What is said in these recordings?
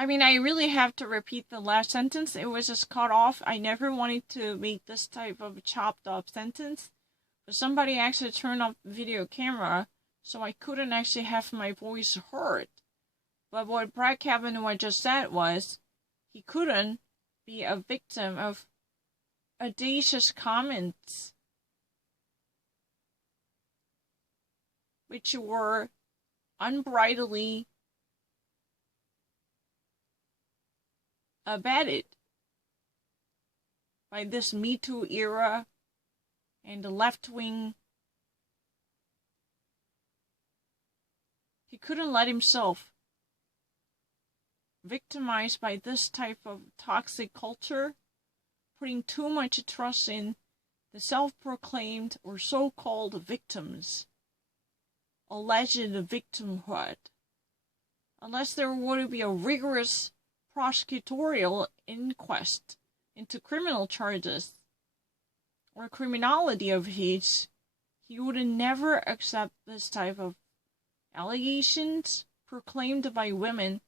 I mean, I really have to repeat the last sentence. It was just cut off. I never wanted to make this type of chopped up sentence. But somebody actually turned off the video camera, so I couldn't actually have my voice heard. But what Brad Kavanaugh just said was, he couldn't be a victim of audacious comments which were unbridledly abetted by this Me Too era and the left wing. He couldn't let himself victimized by this type of toxic culture, putting too much trust in the self-proclaimed or so-called victims, alleged victimhood, unless there were to be a rigorous prosecutorial inquest into criminal charges or criminality of his, he would never accept this type of allegations proclaimed by women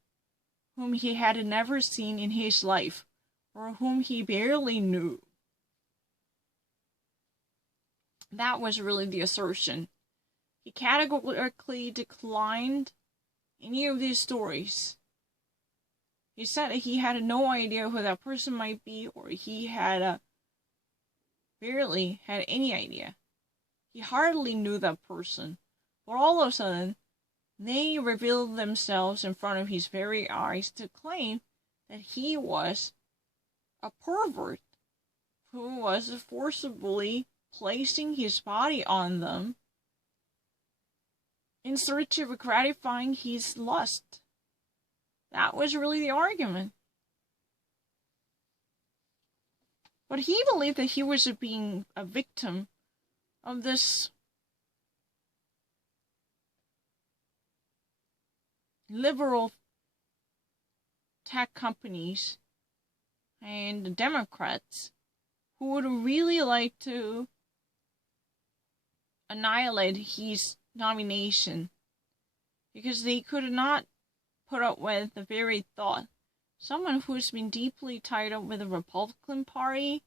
whom he had never seen in his life or whom he barely knew. That was really the assertion. He categorically declined any of these stories. He said that he had no idea who that person might be, or he had barely had any idea. He hardly knew that person. But all of a sudden, they revealed themselves in front of his very eyes to claim that he was a pervert who was forcibly placing his body on them in search of gratifying his lust. That was really the argument. But he believed that he was being a victim of this liberal tech companies and the Democrats who would really like to annihilate his nomination because they could not put up with the very thought someone who's been deeply tied up with the Republican Party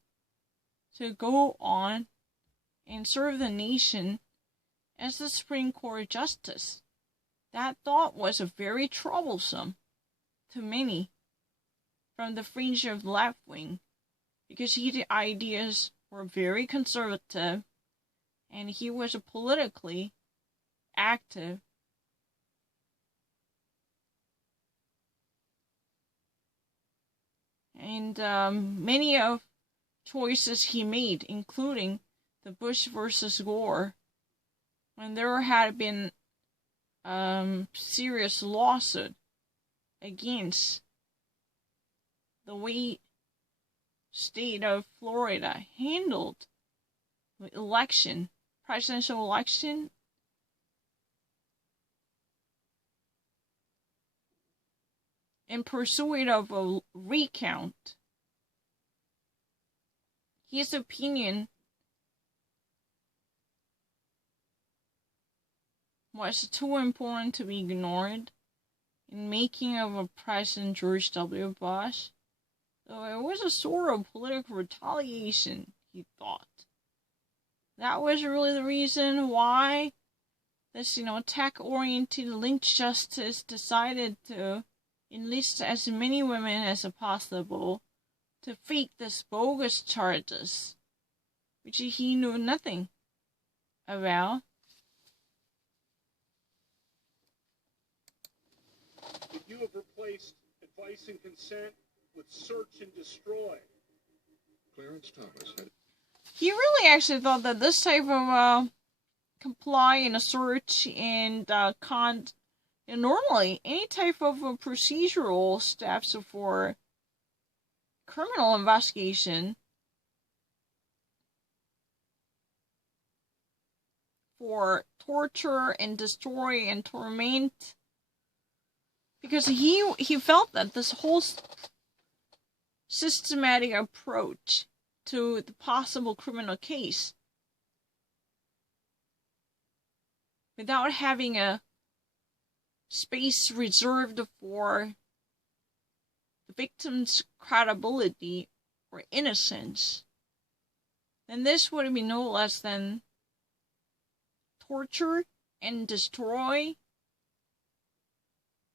to go on and serve the nation as the Supreme Court Justice. That thought was very troublesome to many from the fringe of the left wing because his ideas were very conservative and he was politically active. And many of choices he made, including the Bush versus Gore, when there had been serious lawsuit against the way state of Florida handled the election, presidential election, in pursuit of a recount. His opinion was too important to be ignored in making of a President George W. Bush, though it was a sort of political retaliation, he thought. That was really the reason why this, tech-oriented lynch justice decided to enlist as many women as possible to fake this bogus charges, which he knew nothing about. If you have replaced advice and consent with search and destroy. Clarence Thomas had... He really actually thought that this type of comply and a search and normally any type of procedural steps for criminal investigation for torture and destroy and torment, because he felt that this whole systematic approach to the possible criminal case without having a space reserved for victim's credibility or innocence, then this would be no less than torture and destroy.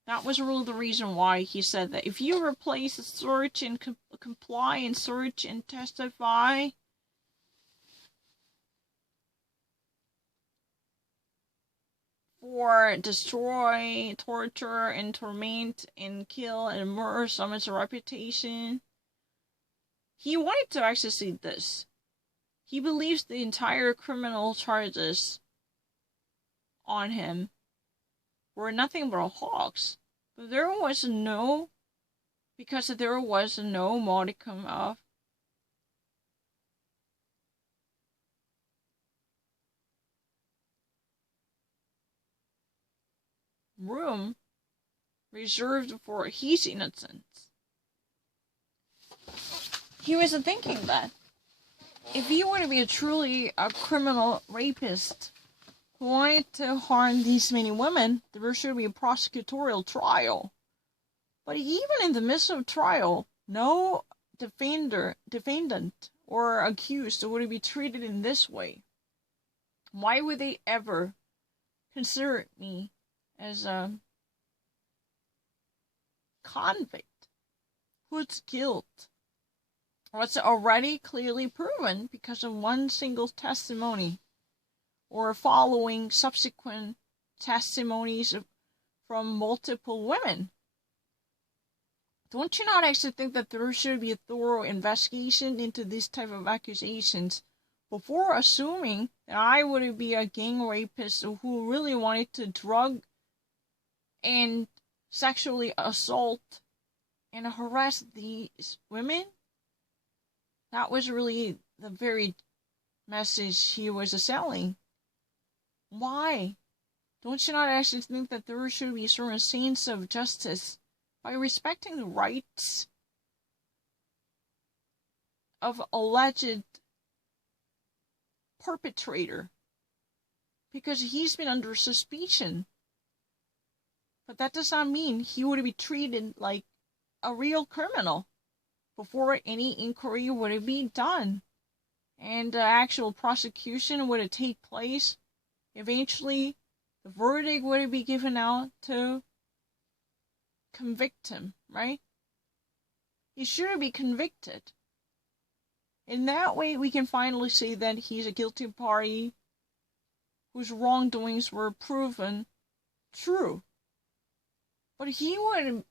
That was really the reason why he said that. If you replace search and comply and search and testify, for destroy, torture, and torment, and kill, and murder someone's reputation. He wanted to actually see this. He believes the entire criminal charges on him were nothing but a hoax. But there was no, because there was no modicum of room reserved for his innocence. He was thinking that if he were to be truly a criminal rapist who wanted to harm these many women, there should be a prosecutorial trial. But even in the midst of trial, no defendant or accused would be treated in this way. Why would they ever consider me as a convict whose guilt was already clearly proven because of one single testimony or following subsequent testimonies from multiple women? Don't you not actually think that there should be a thorough investigation into this type of accusations before assuming that I would be a gang rapist who really wanted to drug and sexually assault and harass these women? That was really the very message he was selling. Why? Don't you not actually think that there should be a certain sense of justice by respecting the rights of alleged perpetrator? Because he's been under suspicion. But that does not mean he would be treated like a real criminal before any inquiry would be done. And actual prosecution would take place. Eventually, the verdict would be given out to convict him, right? He should be convicted. In that way, we can finally say that he's a guilty party whose wrongdoings were proven true. But he would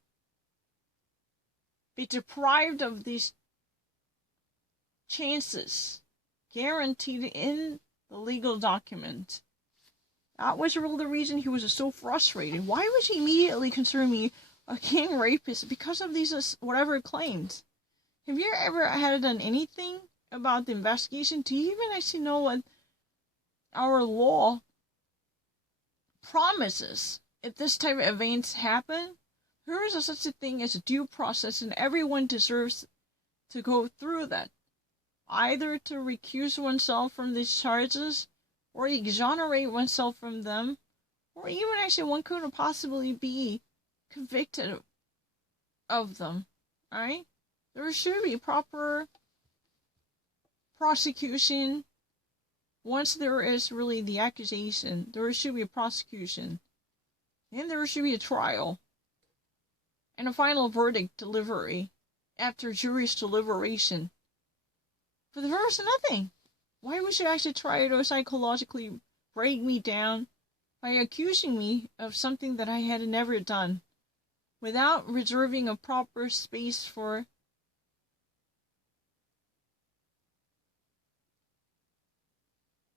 be deprived of these chances guaranteed in the legal document. That was really the reason he was so frustrated. Why was he immediately considering me a gang rapist? Because of these whatever claims. Have you ever had done anything about the investigation? Do you even actually know what our law promises if this type of events happen? There is such a thing as a due process, and everyone deserves to go through that. Either to recuse oneself from these charges, or exonerate oneself from them, or even actually one could possibly be convicted of them. Alright? There should be proper prosecution. Once there is really the accusation, there should be a prosecution. Then there should be a trial. And a final verdict delivery after jury's deliberation. For the first, nothing. Why would you actually try to psychologically break me down by accusing me of something that I had never done, without reserving a proper space for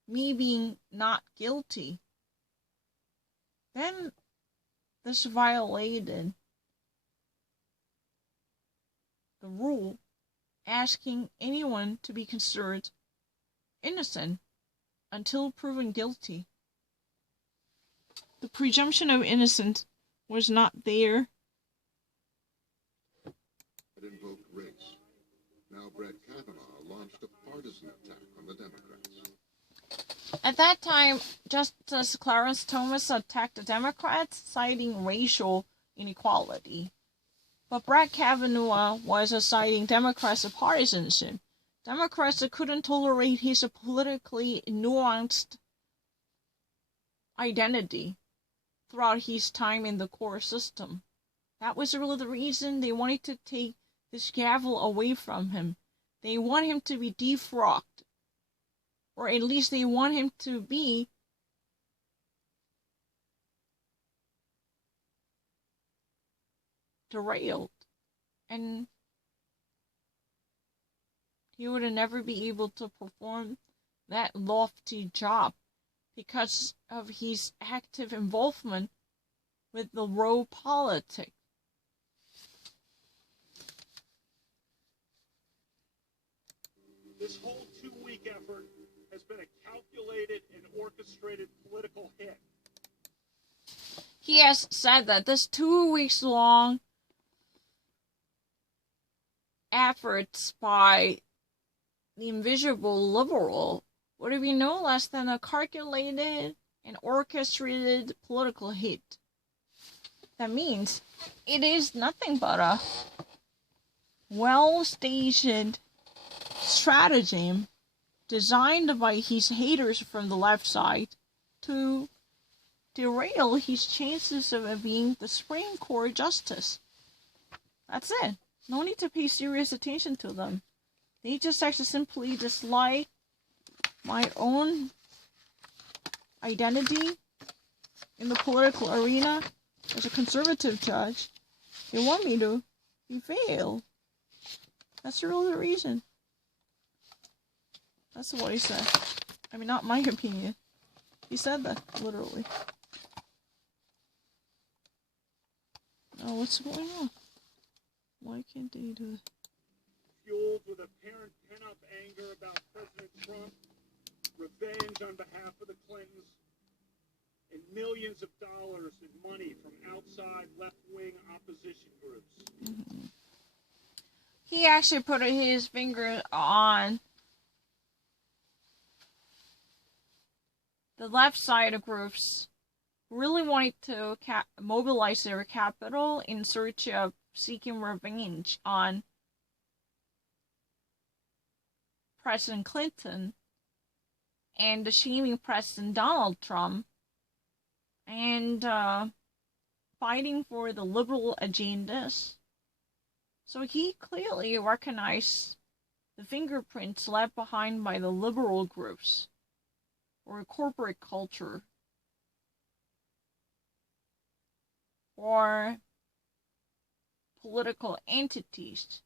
me being not guilty? Then this violated the rule asking anyone to be considered innocent until proven guilty. The presumption of innocence was not there. It invoked race. Now Brett Kavanaugh launched a partisan attack on the Democrats. At that time, Justice Clarence Thomas attacked the Democrats, citing racial inequality. But Brett Kavanaugh was citing Democrats' partisanship. Democrats couldn't tolerate his politically nuanced identity throughout his time in the core system. That was really the reason they wanted to take this gavel away from him. They want him to be defrocked, or at least they want him to be derailed, and he would never be able to perform that lofty job because of his active involvement with the raw politics. This whole 2-week effort has been a calculated and orchestrated political hit. He has said that this 2 weeks long efforts by the invisible liberal would be no less than a calculated and orchestrated political hit. That means it is nothing but a well-staged stratagem designed by his haters from the left side to derail his chances of being the Supreme Court justice. That's it. No need to pay serious attention to them. They just actually simply dislike my own identity in the political arena as a conservative judge. They want me to fail. That's really the reason. That's what he said. I mean, not my opinion. He said that, literally. Oh, what's going on? Why can't they do it? Fueled with apparent pent-up anger about President Trump, revenge on behalf of the Clintons, and millions of dollars in money from outside left-wing opposition groups. Mm-hmm. He actually put his finger on the left side of groups really wanted to mobilize their capital in search of seeking revenge on President Clinton and shaming President Donald Trump and fighting for the liberal agendas. So he clearly recognized the fingerprints left behind by the liberal groups or corporate culture or political entities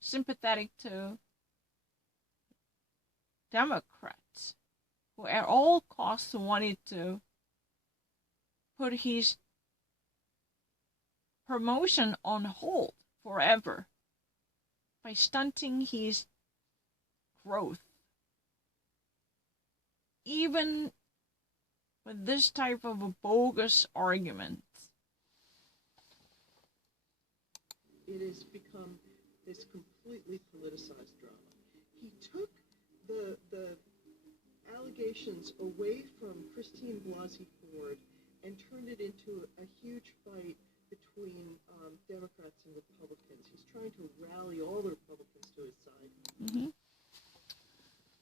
sympathetic to Democrats who at all costs wanted to put his promotion on hold forever by stunting his growth. Even with this type of a bogus argument. It has become this completely politicized drama. He took the allegations away from Christine Blasey Ford and turned it into a huge fight between Democrats and Republicans. He's trying to rally all the Republicans to his side. Mm-hmm.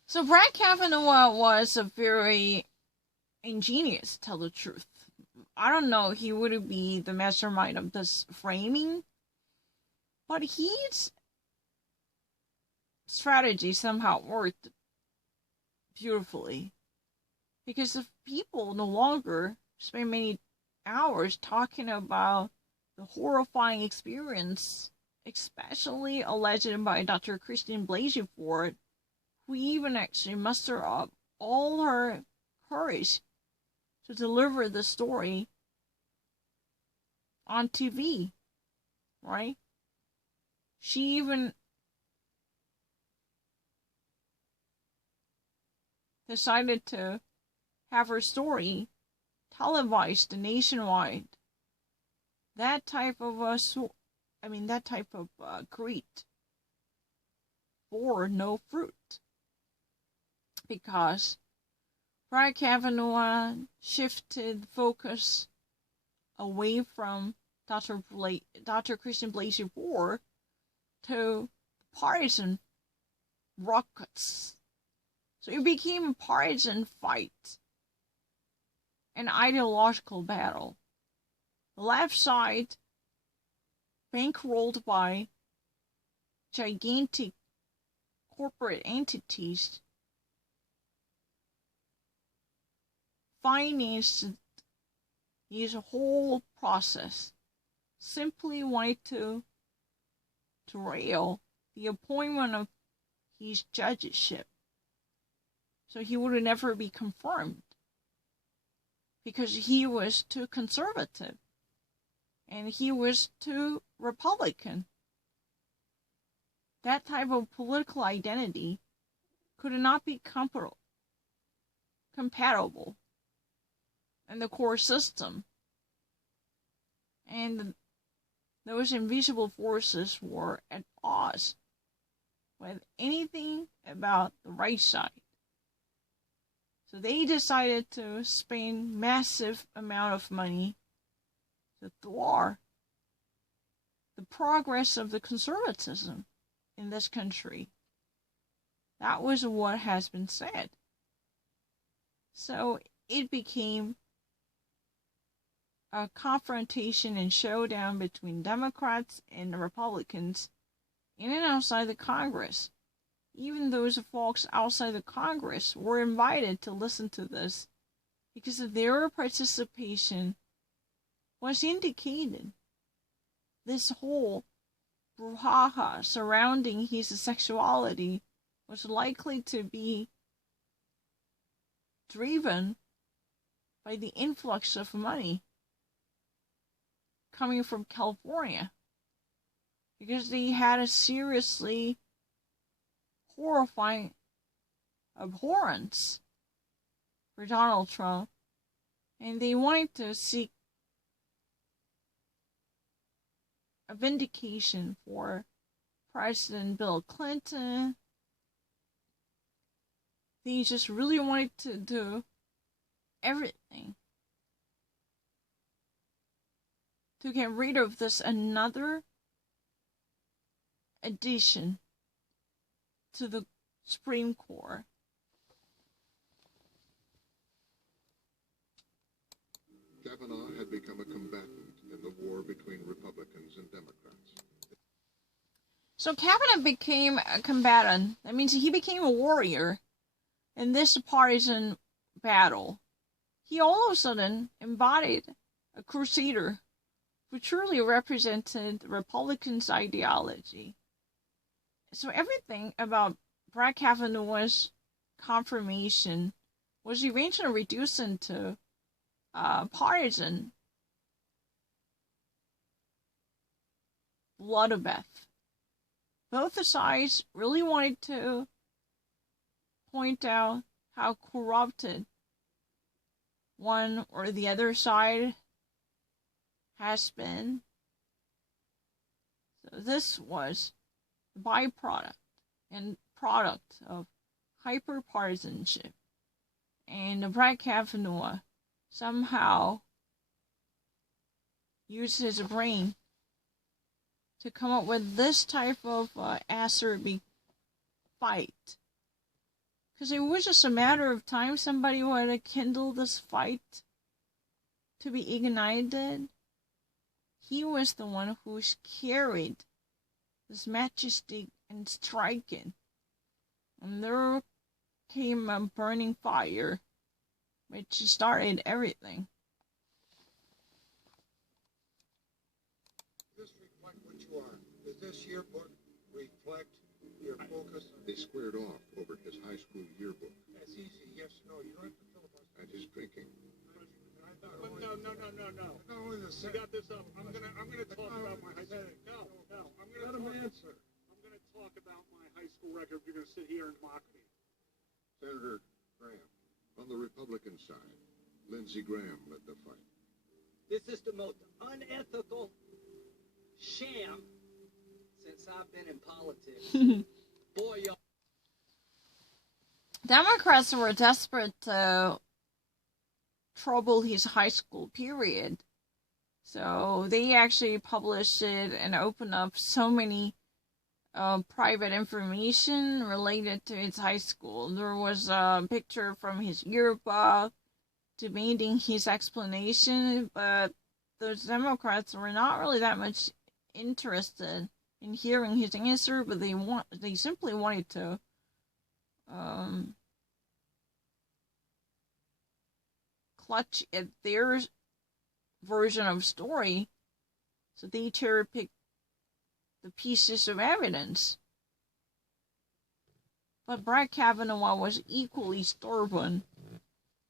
So Brett Kavanaugh was a very ingenious, to tell the truth. I don't know, he would be the mastermind of this framing, but his strategy somehow worked beautifully. Because if people no longer spend many hours talking about the horrifying experience, especially alleged by Dr. Christine Blasey Ford, who even actually mustered up all her courage to deliver the story on TV, right? She even decided to have her story televised nationwide. That type of greed bore no fruit, because Brett Kavanaugh shifted focus away from Dr. Christian Blasey Ford to partisan ruckus. So it became a partisan fight, an ideological battle. The left side, bankrolled by gigantic corporate entities, financed his whole process, simply wanted to derail the appointment of his judgeship, so he would never be confirmed, because he was too conservative and he was too Republican. That type of political identity could not be compatible in the core system. And those invisible forces were at odds with anything about the right side. So they decided to spend massive amount of money to thwart the progress of the conservatism in this country. That was what has been said. So it became a confrontation and showdown between Democrats and Republicans in and outside the Congress. Even those folks outside the Congress were invited to listen to this because their participation was indicated. This whole brouhaha surrounding his sexuality was likely to be driven by the influx of money coming from California, because they had a seriously horrifying abhorrence for Donald Trump, and they wanted to seek a vindication for President Bill Clinton. They just really wanted to do everything to get rid of this another addition to the Supreme Court. Kavanaugh had become a combatant in the war between Republicans and Democrats. So Kavanaugh became a combatant. That means he became a warrior in this partisan battle. He all of a sudden embodied a crusader who truly represented the Republicans' ideology. So everything about Brett Kavanaugh's confirmation was eventually reduced into partisan bloodbath. Both sides really wanted to point out how corrupted one or the other side has been. So this was the byproduct and product of hyper-partisanship. And Brett Kavanaugh somehow used his brain to come up with this type of acerbic fight. Because it was just a matter of time somebody would kindle this fight to be ignited. He was the one who carried this majestic and striking. And there came a burning fire, which started everything. Does this reflect what you are? Does this yearbook reflect your focus? They squared off over his high school yearbook. That's easy, yes, no, you don't have to filibuster. And his drinking. No. We got this up. I'm gonna talk about my high school. No. I'm gonna talk about my high school record. You're gonna sit here and mock me. Senator Graham. On the Republican side, Lindsey Graham led the fight. This is the most unethical sham since I've been in politics. Boy, y'all. Democrats were desperate to trouble his high school period. So they actually published it and opened up so many private information related to his high school. There was a picture from his yearbook demanding his explanation, but those Democrats were not really that much interested in hearing his answer, but they simply wanted to clutch at their version of story, so they cherry-picked the pieces of evidence. But Brett Kavanaugh was equally stubborn.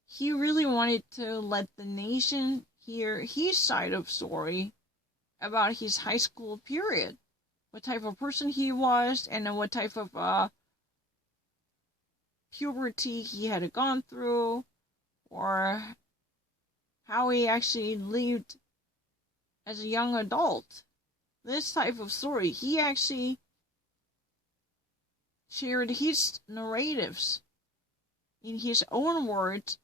He really wanted to let the nation hear his side of story about his high school period, what type of person he was, and what type of puberty he had gone through, or how he actually lived as a young adult. This type of story, he actually shared his narratives in his own words,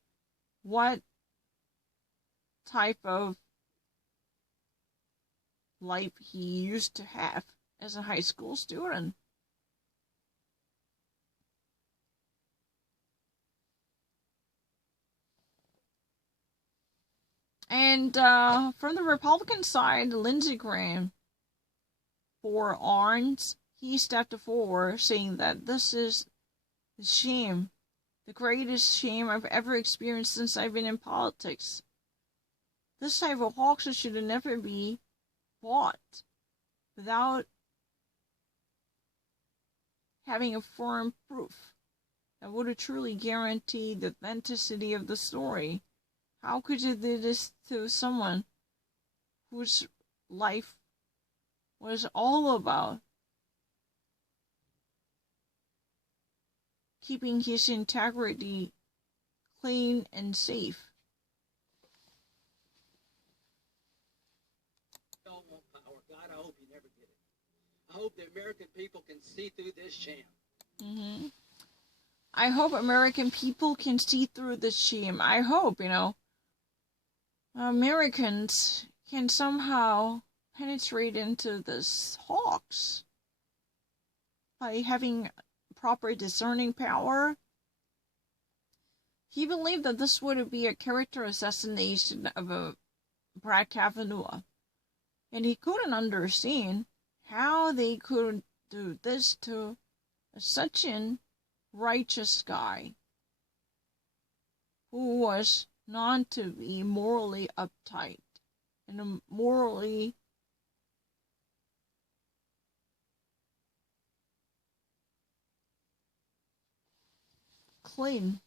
what type of life he used to have as a high school student. And from the Republican side, Lindsey Graham, for Arns, he stepped forward saying that this is the shame, the greatest shame I've ever experienced since I've been in politics. This type of hoax should never be bought without having a firm proof that would truly guarantee the authenticity of the story. How could you do this to someone whose life was all about keeping his integrity clean and safe? Don't want power. God, I hope you never get it. I hope the American people can see through this sham. I hope American people can see through this sham. I hope, Americans can somehow penetrate into this hoax by having proper discerning power. He believed that this would be a character assassination of Brett Kavanaugh, and he couldn't understand how they could do this to such an righteous guy who was known to be morally uptight and morally clean.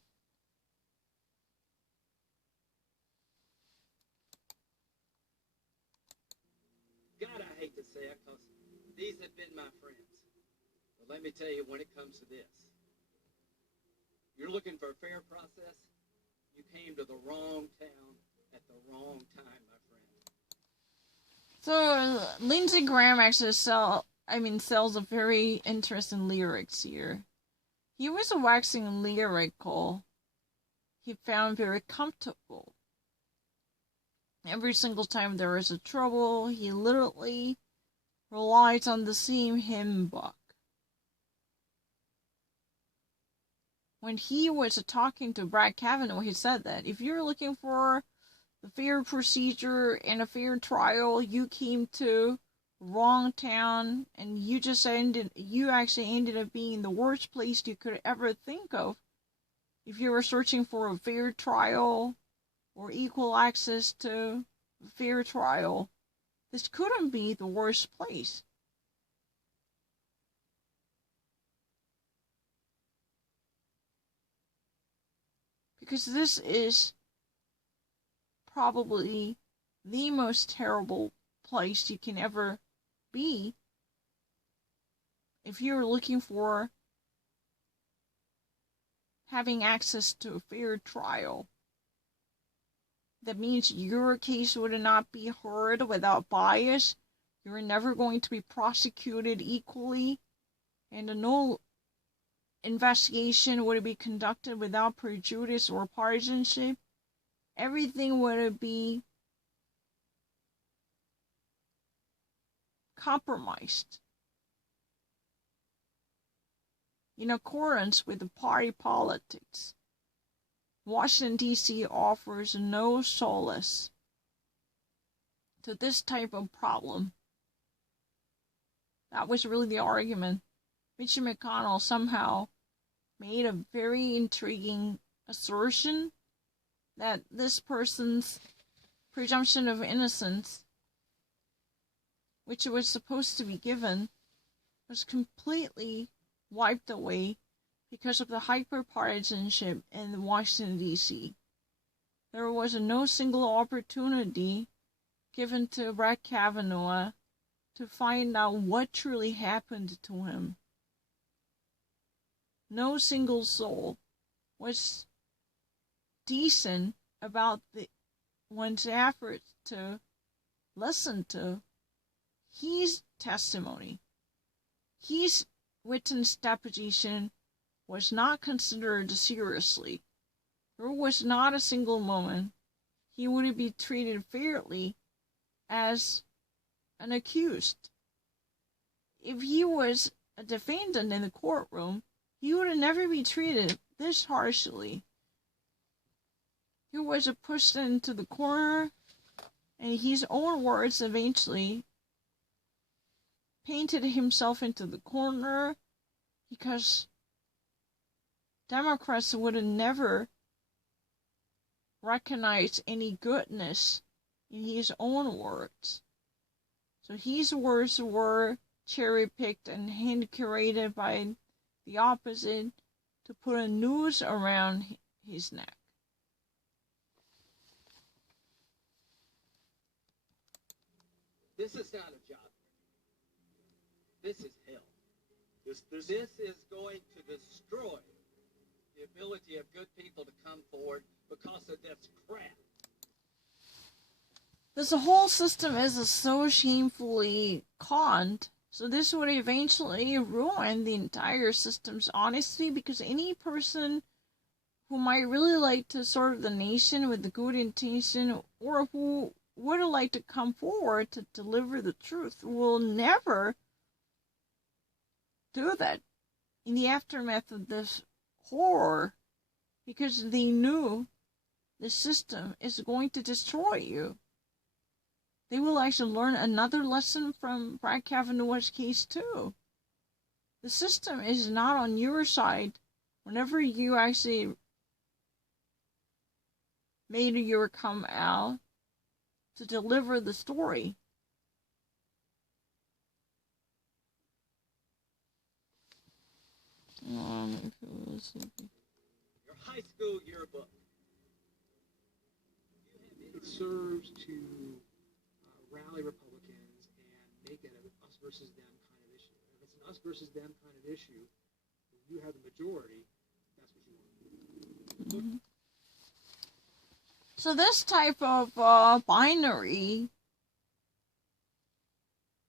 God, I hate to say it, because these have been my friends. But let me tell you, when it comes to this, you're looking for a fair process, you came to the wrong town at the wrong time, my friend. So Lindsey Graham actually sells a very interesting lyrics here. He was waxing lyrical. He found very comfortable. Every single time there is a trouble, he literally relies on the same hymn book. When he was talking to Brett Kavanaugh, he said that if you're looking for the fair procedure and a fair trial, you came to wrong town, and you actually ended up being the worst place you could ever think of if you were searching for a fair trial or equal access to a fair trial. This couldn't be the worst place. Because this is probably the most terrible place you can ever be if you're looking for having access to a fair trial. That means your case would not be heard without bias. You're never going to be prosecuted equally, and no investigation would be conducted without prejudice or partisanship. Everything would be compromised. In accordance with the party politics, Washington, D.C. offers no solace to this type of problem. That was really the argument. Mitch McConnell somehow made a very intriguing assertion that this person's presumption of innocence, which was supposed to be given, was completely wiped away because of the hyper-partisanship in Washington, D.C. There was no single opportunity given to Brett Kavanaugh to find out what truly happened to him. No single soul was decent about one's efforts to listen to his testimony. His witness deposition was not considered seriously. There was not a single moment he would be treated fairly as an accused. If he was a defendant in the courtroom, he would never be treated this harshly. He was pushed into the corner, and his own words eventually painted himself into the corner because Democrats would never recognize any goodness in his own words. So his words were cherry-picked and hand-curated by the opposite to put a noose around his neck. This is not a job. This is hell. This is going to destroy the ability of good people to come forward because of this crap. This whole system is so shamefully conned, so this would eventually ruin the entire system's honesty, because any person who might really like to serve the nation with the good intention, or who would like to come forward to deliver the truth, will never do that in the aftermath of this horror, because they knew the system is going to destroy you. They will actually learn another lesson from Brett Kavanaugh's case too. The system is not on your side whenever you actually made your come out to deliver the story. Your high school yearbook. It serves to rally Republicans and make it an us versus them kind of issue. If it's an us versus them kind of issue, if you have the majority, that's what you want. Mm-hmm. So this type of binary,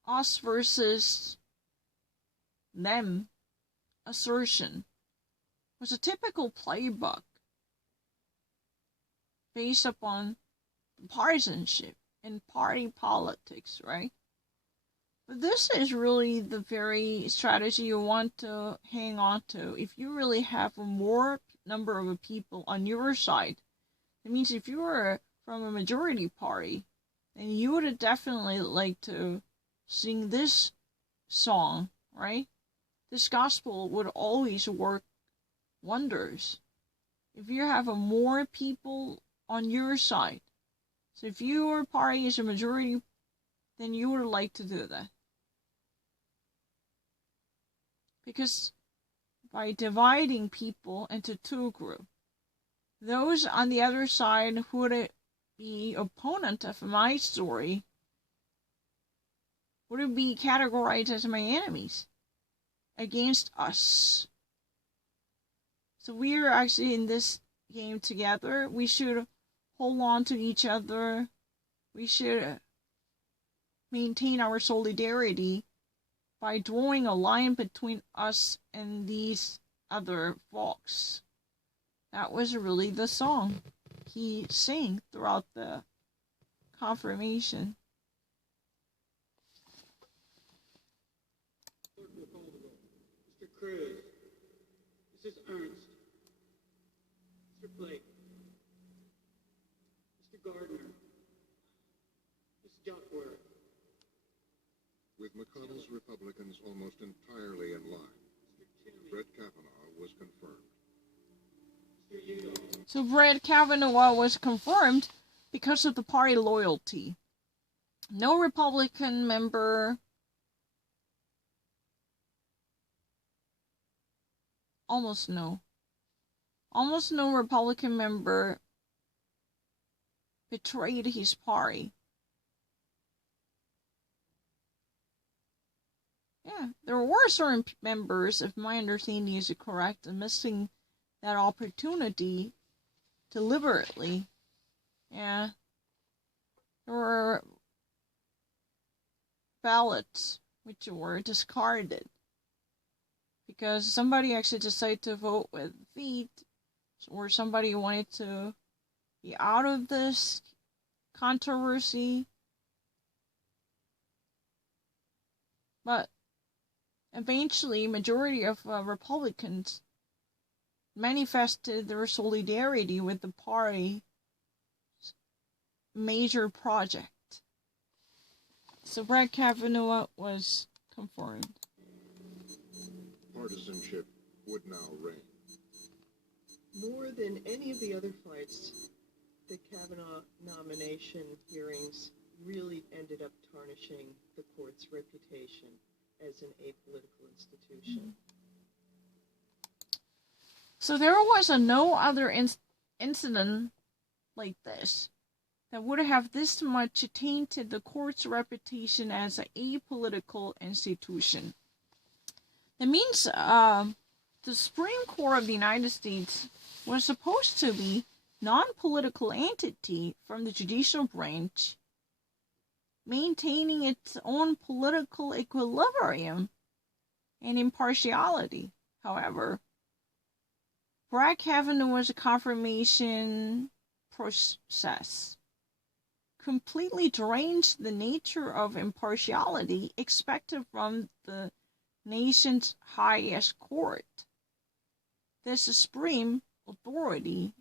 us versus them assertion, was a typical playbook based upon partisanship and party politics, right? But this is really the very strategy you want to hang on to. If you really have a more number of people on your side, it means if you were from a majority party, then you would definitely like to sing this song, right? This gospel would always work wonders. If you have more people on your side, so if your party is a majority, then you would like to do that. Because by dividing people into two groups, those on the other side who would be opponent of my story would be categorized as my enemies against us. So we are actually in this game together. We should hold on to each other. We should maintain our solidarity by drawing a line between us and these other folks. That was really the song he sang throughout the confirmation. Don't worry. With McConnell's Republicans almost entirely in line, Brett Kavanaugh was confirmed. So Brett Kavanaugh was confirmed because of the party loyalty. No Republican member, almost no Republican member betrayed his party. Yeah, there were certain members, if my understanding is correct, missing that opportunity deliberately. Yeah, there were ballots which were discarded because somebody actually decided to vote with feet, or somebody wanted to be out of this controversy. But eventually, majority of Republicans manifested their solidarity with the party's major project. So Brett Kavanaugh was confirmed. Partisanship would now reign. More than any of the other fights, the Kavanaugh nomination hearings really ended up tarnishing the court's reputation as an apolitical institution. So there was no other incident like this that would have this much tainted the court's reputation as an apolitical institution. That means the Supreme Court of the United States was supposed to be non-political entity from the judicial branch, maintaining its own political equilibrium and impartiality. However, Brett Kavanaugh's confirmation process completely drains the nature of impartiality expected from the nation's highest court. The supreme authority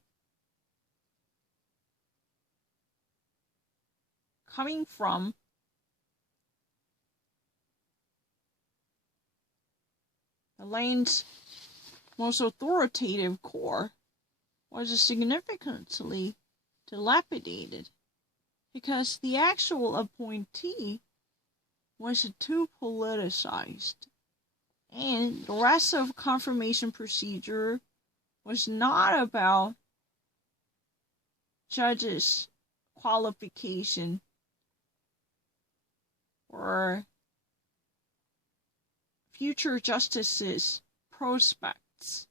coming from the land's most authoritative core was significantly dilapidated because the actual appointee was too politicized, and the rest of confirmation procedure was not about judges' qualification or future justices' prospects,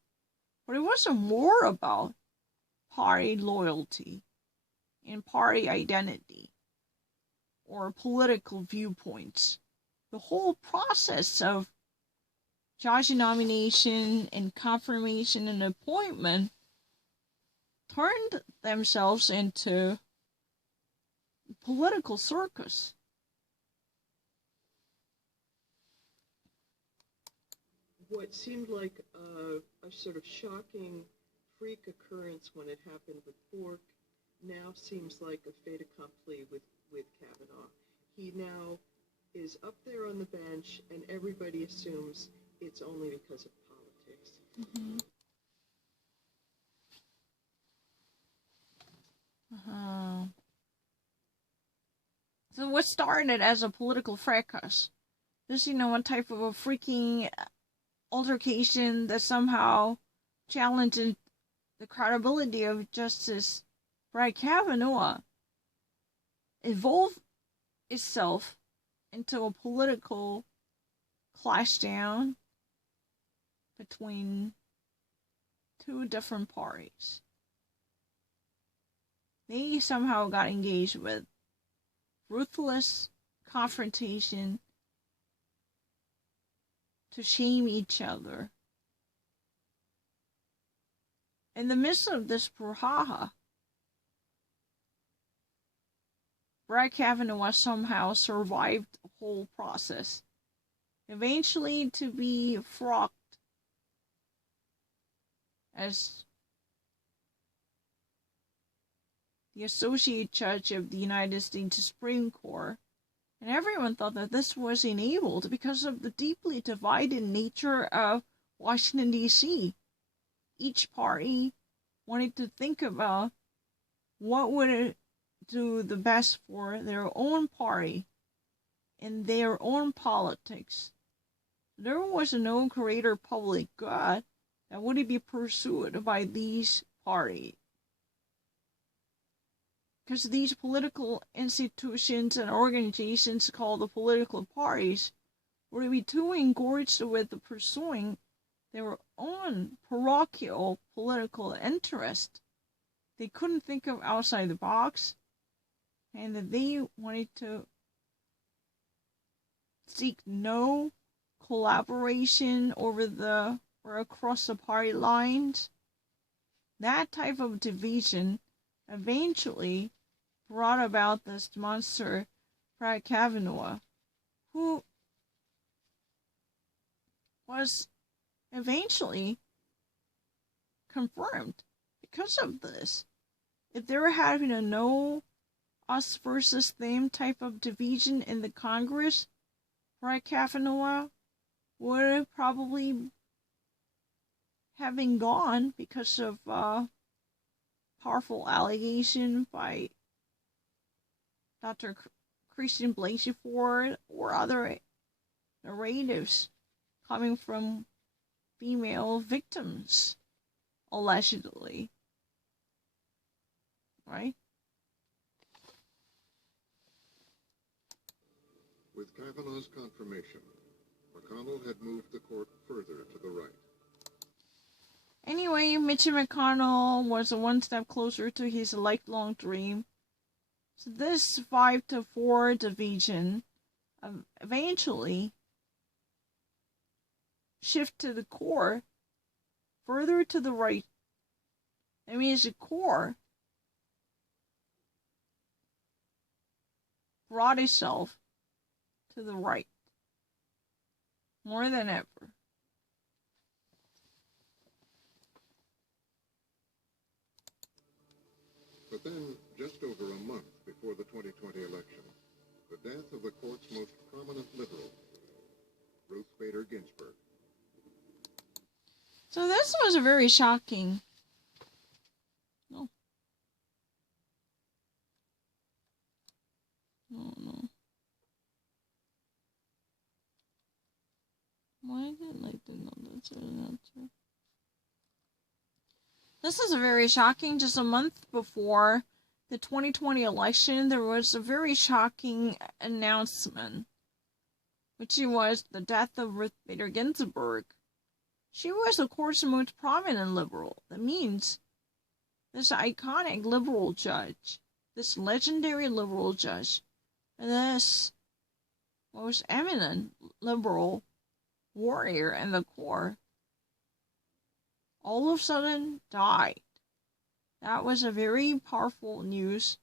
but it was more about party loyalty and party identity or political viewpoints. The whole process of judge nomination and confirmation and appointment turned themselves into political circus. What seemed like a sort of shocking freak occurrence when it happened with Bork now seems like a fait accompli with Kavanaugh. He now is up there on the bench, and everybody assumes it's only because of politics. Mm-hmm. So what started as a political fracas, this, one type of a freaking altercation that somehow challenged the credibility of Justice Brett Kavanaugh, evolved itself into a political clashdown between two different parties. They somehow got engaged with ruthless confrontation to shame each other. In the midst of this brouhaha, Brett Kavanaugh somehow survived the whole process, eventually to be frocked as the Associate Judge of the United States Supreme Court. And everyone thought that this was enabled because of the deeply divided nature of Washington, D.C. Each party wanted to think about what would do the best for their own party and their own politics. There was no greater public good that would be pursued by these parties. Because these political institutions and organizations called the political parties would be too engorged with pursuing their own parochial political interest. They couldn't think of outside the box, and that they wanted to seek no collaboration or across the party lines. That type of division eventually brought about this monster, Brett Kavanaugh, who was eventually confirmed because of this. If there had been a no us versus them type of division in the Congress, Brett Kavanaugh would have probably have been gone because of powerful allegation by Dr. Christian Blasey Ford or other narratives coming from female victims, allegedly. Right? With Kavanaugh's confirmation, McConnell had moved the court further to the right. Anyway, Mitch McConnell was one step closer to his lifelong dream. So this 5-4 division eventually shifted the core further to the right. That means the core brought itself to the right more than ever. But then, just over a month before the 2020 election, the death of the court's most prominent liberal, Ruth Bader Ginsburg. So this was a very shocking. No. No. Why didn't I know that's an answer? This is very shocking. Just a month before the 2020 election, there was a very shocking announcement, which was the death of Ruth Bader Ginsburg. She was, of course, the most prominent liberal. That means this iconic liberal judge, this legendary liberal judge, and this most eminent liberal warrior in the court, all of a sudden died. That was a very powerful news.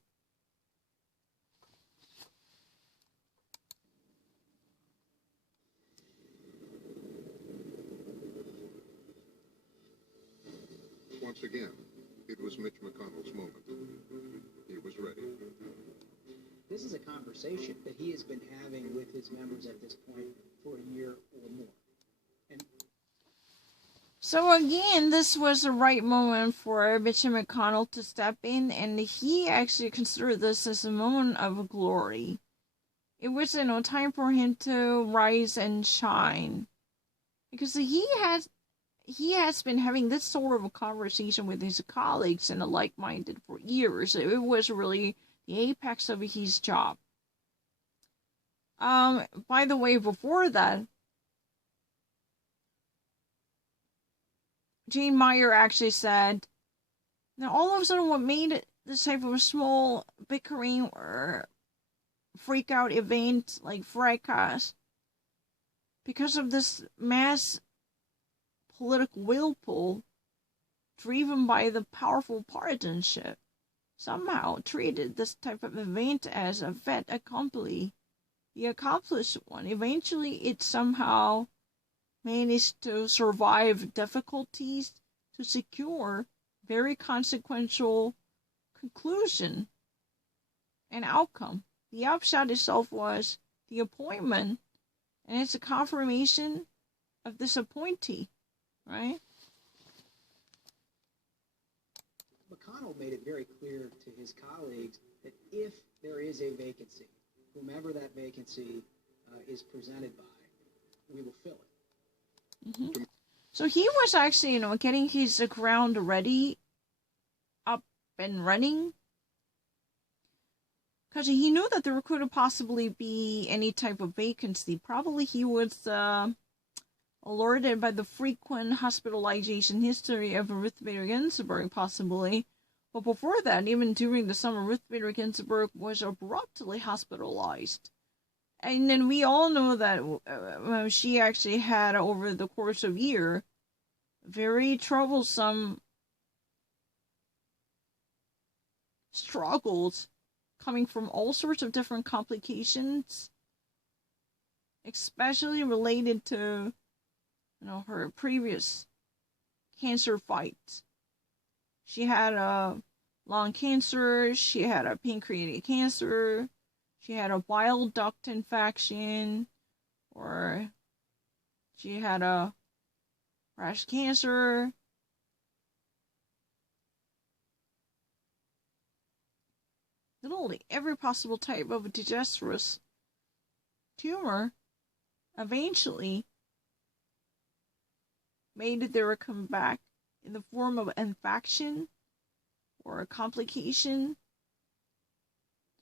Once again, it was Mitch McConnell's moment. He was ready. This is a conversation that he has been having with his members at this point for a year or more. So again, this was the right moment for Mitch McConnell to step in, and he actually considered this as a moment of glory. It was time for him to rise and shine, because he has been having this sort of a conversation with his colleagues and the like-minded for years. It was really the apex of his job. By the way, before that, Jane Meyer actually said, now all of a sudden what made it this type of small bickering or freak out event like fracas, because of this mass political whirlpool driven by the powerful partisanship, somehow treated this type of event as a fait accompli, the accomplished one. Eventually it somehow managed to survive difficulties to secure very consequential conclusion and outcome. The upshot itself was the appointment, and it's a confirmation of this appointee, right? McConnell made it very clear to his colleagues that if there is a vacancy, whomever that vacancy is presented by, we will fill it. Mm-hmm. So he was actually, getting his ground ready, up and running, because he knew that there could possibly be any type of vacancy. Probably he was alerted by the frequent hospitalization history of Ruth Bader Ginsburg, possibly. But before that, even during the summer, Ruth Bader Ginsburg was abruptly hospitalized. And then we all know that she actually had, over the course of a year, very troublesome struggles coming from all sorts of different complications, especially related to, her previous cancer fights. She had a lung cancer, she had a pancreatic cancer, she had a bile duct infection, or she had a breast cancer. Literally every possible type of disastrous tumor eventually made their comeback in the form of infection or a complication,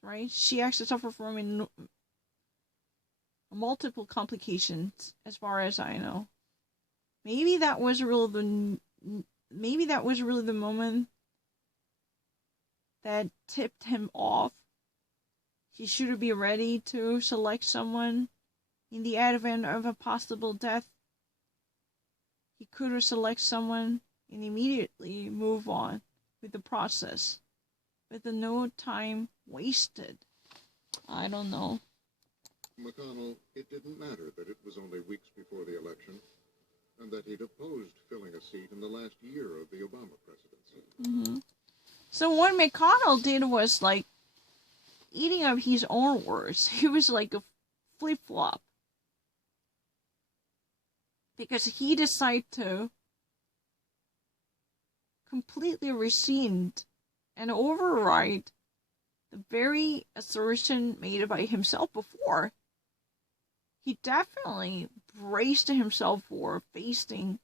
right? She actually suffered from multiple complications, as far as I know. Maybe that was really the moment that tipped him off. He should be ready to select someone in the event of a possible death. He could select someone and immediately move on with the process, with no time wasted. I don't know. McConnell, it didn't matter that it was only weeks before the election, and that he'd opposed filling a seat in the last year of the Obama presidency. Mm-hmm. So what McConnell did was like eating up his own words. He was like a flip-flop. Because he decided to completely rescind and override the very assertion made by himself before. He definitely braced himself for facing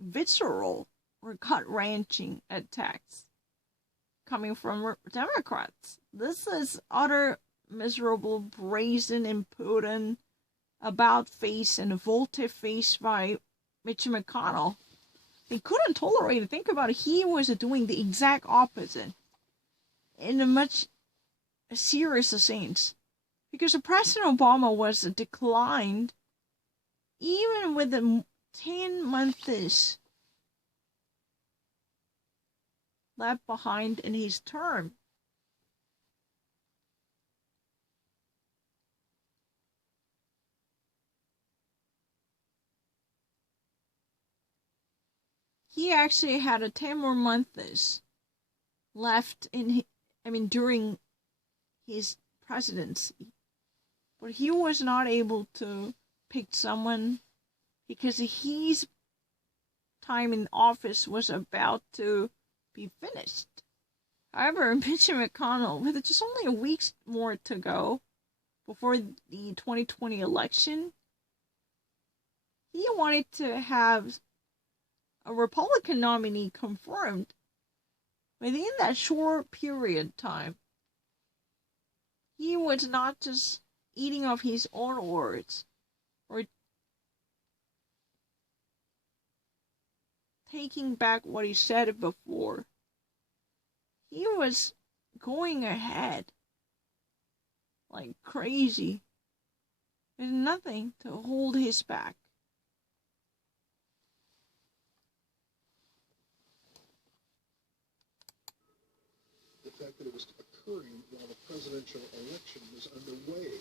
visceral or gut-wrenching attacks coming from Democrats. This is utter miserable, brazen, impudent, about-face and volte-face by Mitch McConnell. They couldn't tolerate it. Think about it. He was doing the exact opposite in a much serious sense. Because President Obama was declined even with the 10 months left behind in his term. He actually had 10 more months left during his presidency. But he was not able to pick someone because his time in office was about to be finished. However, Mitch McConnell, with just only a week more to go before the 2020 election, he wanted to have a Republican nominee confirmed within that short period of time. He was not just eating off his own words or taking back what he said before. He was going ahead like crazy. There's nothing to hold his back. The fact that it was occurring while the presidential election was underway,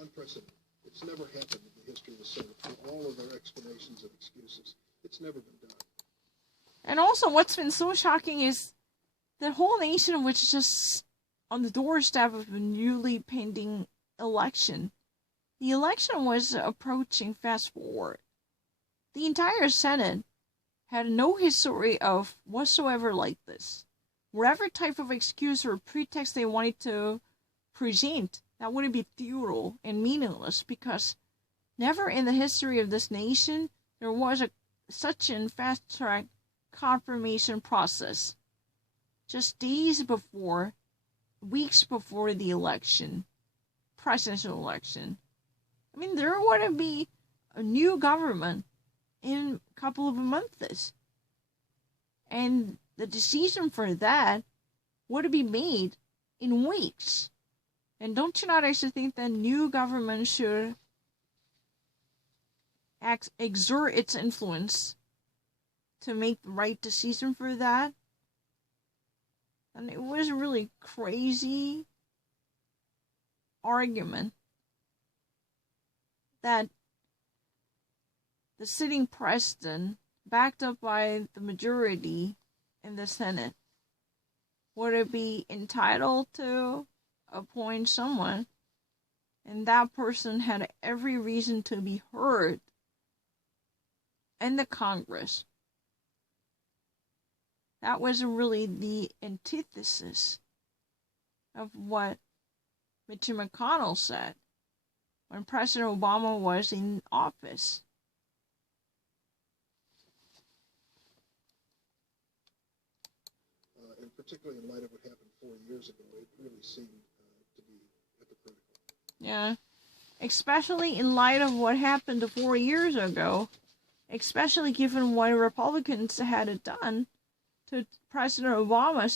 unprecedented. It's never happened in the history of the Senate, for all of their explanations and excuses. It's never been done. And also, what's been so shocking is the whole nation was just on the doorstep of a newly pending election. The election was approaching fast forward. The entire Senate had no history of whatsoever like this. Whatever type of excuse or pretext they wanted to present, that would be futile and meaningless, because never in the history of this nation there was such a fast-track confirmation process. Just days before, weeks before the election, presidential election. I mean, there would be a new government in a couple of months. And the decision for that would be made in weeks. And don't you not actually think that new government should exert its influence to make the right decision for that? And it was a really crazy argument that the sitting president, backed up by the majority in the Senate, would it be entitled to appoint someone, and that person had every reason to be heard in the Congress. That was really the antithesis of what Mitch McConnell said when President Obama was in office. And particularly in light of what happened 4 years ago, it really seemed to be hypocritical. Yeah, especially in light of what happened 4 years ago, especially given what Republicans had done to President Obama